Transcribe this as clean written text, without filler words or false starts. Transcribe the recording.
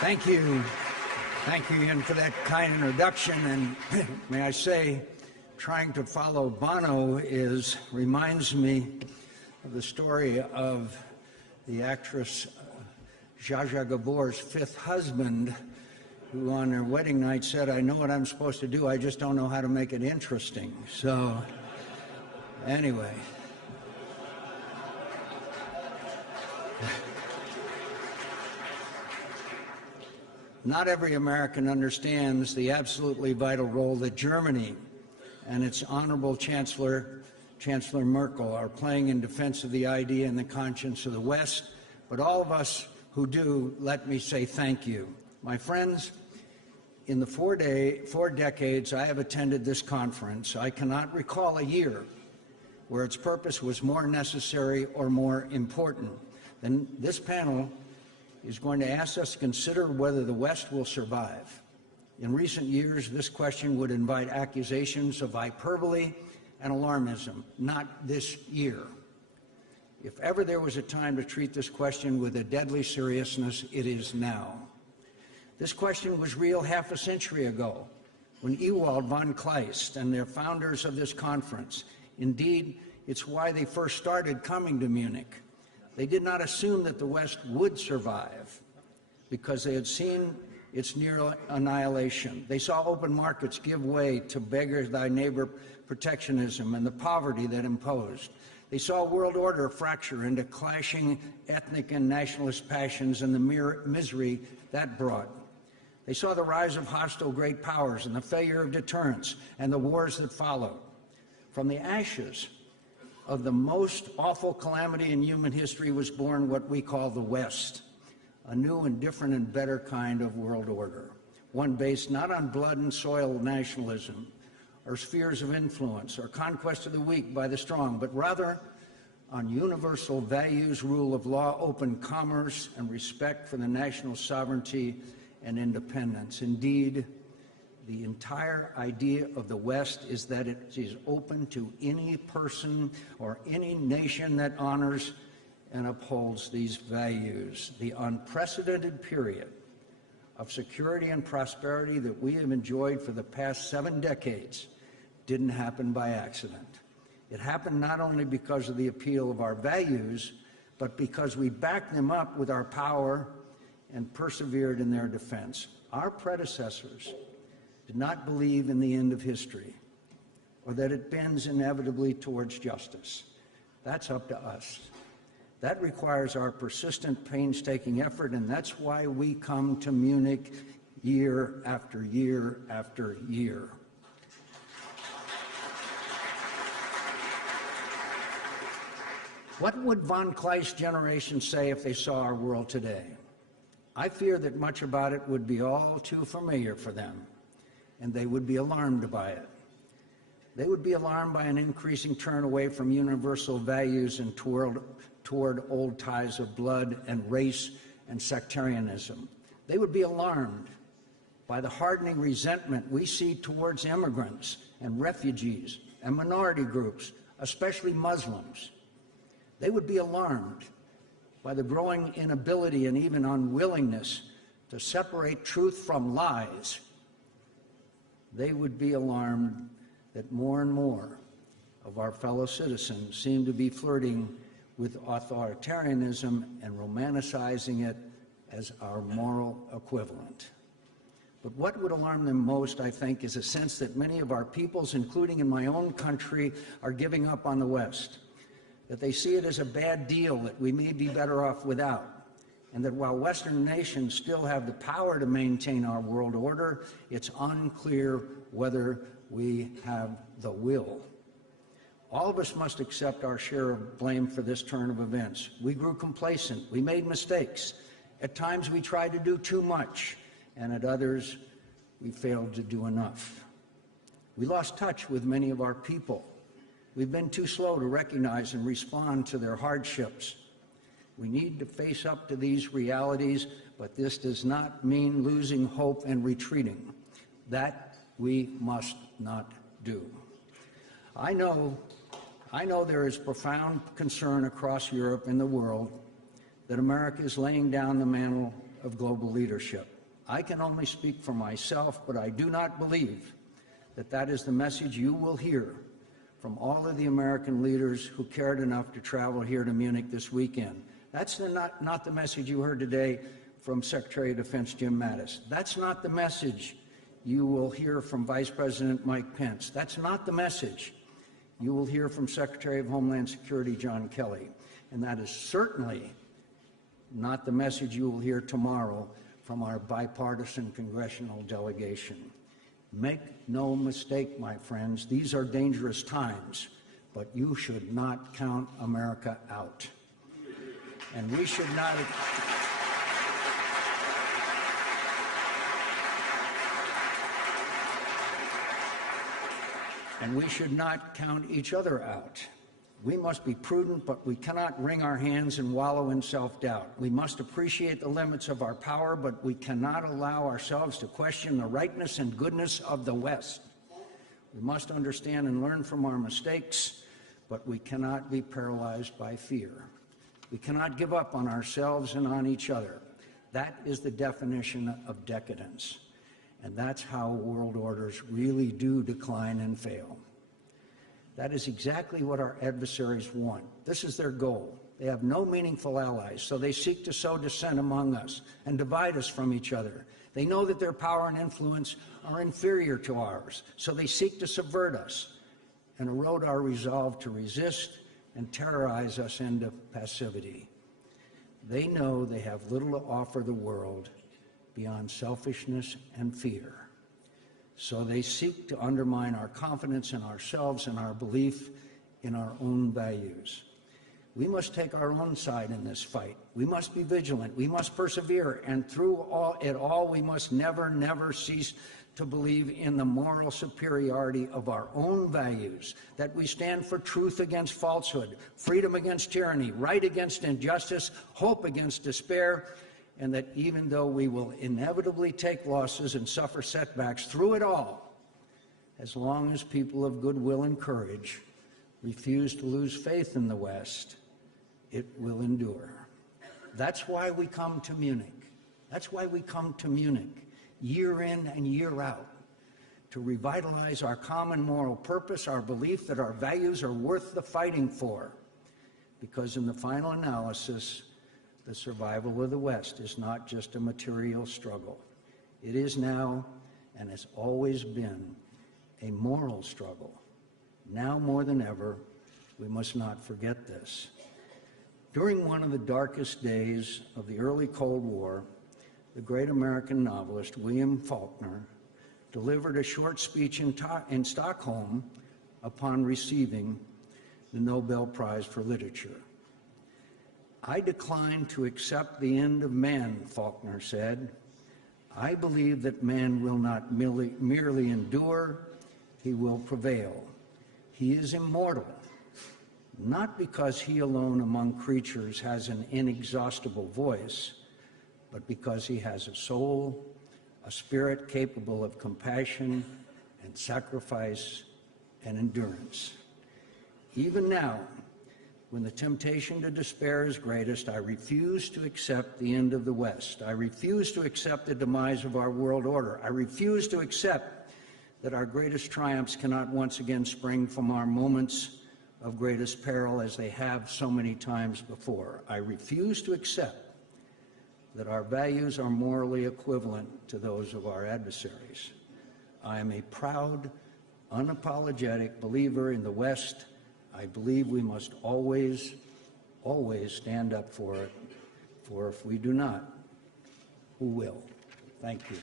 Thank you. Thank you, Ian, for that kind introduction. And may I say, trying to follow Bono reminds me of the story of the actress Zsa Zsa Gabor's fifth husband, who on their wedding night said, "I know what I'm supposed to do, I just don't know how to make it interesting." So, anyway. Not every American understands the absolutely vital role that Germany and its honorable Chancellor Merkel are playing in defense of the idea and the conscience of the West. But all of us who do, let me say thank you. My friends, in the 4 decades I have attended this conference, I cannot recall a year where its purpose was more necessary or more important than this panel is going to ask us to consider whether the West will survive. In recent years, this question would invite accusations of hyperbole and alarmism. Not this year. If ever there was a time to treat this question with a deadly seriousness, it is now. This question was real half a century ago, when Ewald von Kleist and their founders of this conference, indeed, it's why they first started coming to Munich. They did not assume that the West would survive because they had seen its near annihilation. They saw open markets give way to beggar thy neighbor protectionism and the poverty that imposed. They saw a world order fracture into clashing ethnic and nationalist passions and the misery that brought. They saw the rise of hostile great powers and the failure of deterrence and the wars that followed. From the ashes of the most awful calamity in human history was born what we call the West, a new and different and better kind of world order, one based not on blood and soil nationalism or spheres of influence or conquest of the weak by the strong, but rather on universal values, rule of law, open commerce, and respect for the national sovereignty and independence. Indeed, the entire idea of the West is that it is open to any person or any nation that honors and upholds these values. The unprecedented period of security and prosperity that we have enjoyed for the past 7 decades didn't happen by accident. It happened not only because of the appeal of our values, but because we backed them up with our power and persevered in their defense. Our predecessors did not believe in the end of history or that it bends inevitably towards justice. That's up to us. That requires our persistent, painstaking effort, and that's why we come to Munich year after year after year. What would von Kleist's generation say if they saw our world today? I fear that much about it would be all too familiar for them, and they would be alarmed by it. They would be alarmed by an increasing turn away from universal values and toward old ties of blood and race and sectarianism. They would be alarmed by the hardening resentment we see towards immigrants and refugees and minority groups, especially Muslims. They would be alarmed by the growing inability and even unwillingness to separate truth from lies. They would be alarmed that more and more of our fellow citizens seem to be flirting with authoritarianism and romanticizing it as our moral equivalent. But what would alarm them most, I think, is a sense that many of our peoples, including in my own country, are giving up on the West, that they see it as a bad deal that we may be better off without, and that while Western nations still have the power to maintain our world order, it's unclear whether we have the will. All of us must accept our share of blame for this turn of events. We grew complacent. We made mistakes. At times we tried to do too much, and at others we failed to do enough. We lost touch with many of our people. We've been too slow to recognize and respond to their hardships. We need to face up to these realities, but this does not mean losing hope and retreating. That we must not do. I know there is profound concern across Europe and the world that America is laying down the mantle of global leadership. I can only speak for myself, but I do not believe that that is the message you will hear from all of the American leaders who cared enough to travel here to Munich this weekend. That's not the message you heard today from Secretary of Defense Jim Mattis. That's not the message you will hear from Vice President Mike Pence. That's not the message you will hear from Secretary of Homeland Security John Kelly. And that is certainly not the message you will hear tomorrow from our bipartisan congressional delegation. Make no mistake, my friends, these are dangerous times, but you should not count America out. And we should not... And we should not count each other out. We must be prudent, but we cannot wring our hands and wallow in self-doubt. We must appreciate the limits of our power, but we cannot allow ourselves to question the rightness and goodness of the West. We must understand and learn from our mistakes, but we cannot be paralyzed by fear. We cannot give up on ourselves and on each other. That is the definition of decadence. And that's how world orders really do decline and fail. That is exactly what our adversaries want. This is their goal. They have no meaningful allies, so they seek to sow dissent among us and divide us from each other. They know that their power and influence are inferior to ours, so they seek to subvert us and erode our resolve to resist and terrorize us into passivity. They know they have little to offer the world beyond selfishness and fear. So they seek to undermine our confidence in ourselves and our belief in our own values. We must take our own side in this fight. We must be vigilant. We must persevere. And through it all, we must never, never cease to believe in the moral superiority of our own values, that we stand for truth against falsehood, freedom against tyranny, right against injustice, hope against despair, and that even though we will inevitably take losses and suffer setbacks through it all, as long as people of goodwill and courage refuse to lose faith in the West, it will endure. That's why we come to Munich. That's why we come to Munich, year in and year out, to revitalize our common moral purpose, our belief that our values are worth the fighting for. Because in the final analysis, the survival of the West is not just a material struggle. It is now, and has always been, a moral struggle. Now more than ever, we must not forget this. During one of the darkest days of the early Cold War, the great American novelist William Faulkner delivered a short speech in Stockholm upon receiving the Nobel Prize for Literature. "I decline to accept the end of man," Faulkner said. "I believe that man will not merely endure, he will prevail. He is immortal, not because he alone among creatures has an inexhaustible voice, but because he has a soul, a spirit capable of compassion and sacrifice and endurance. Even now, when the temptation to despair is greatest, I refuse to accept the end of the West. I refuse to accept the demise of our world order. I refuse to accept that our greatest triumphs cannot once again spring from our moments of greatest peril as they have so many times before. I refuse to accept that our values are morally equivalent to those of our adversaries. I am a proud, unapologetic believer in the West. I believe we must always, always stand up for it, for if we do not, who will? Thank you.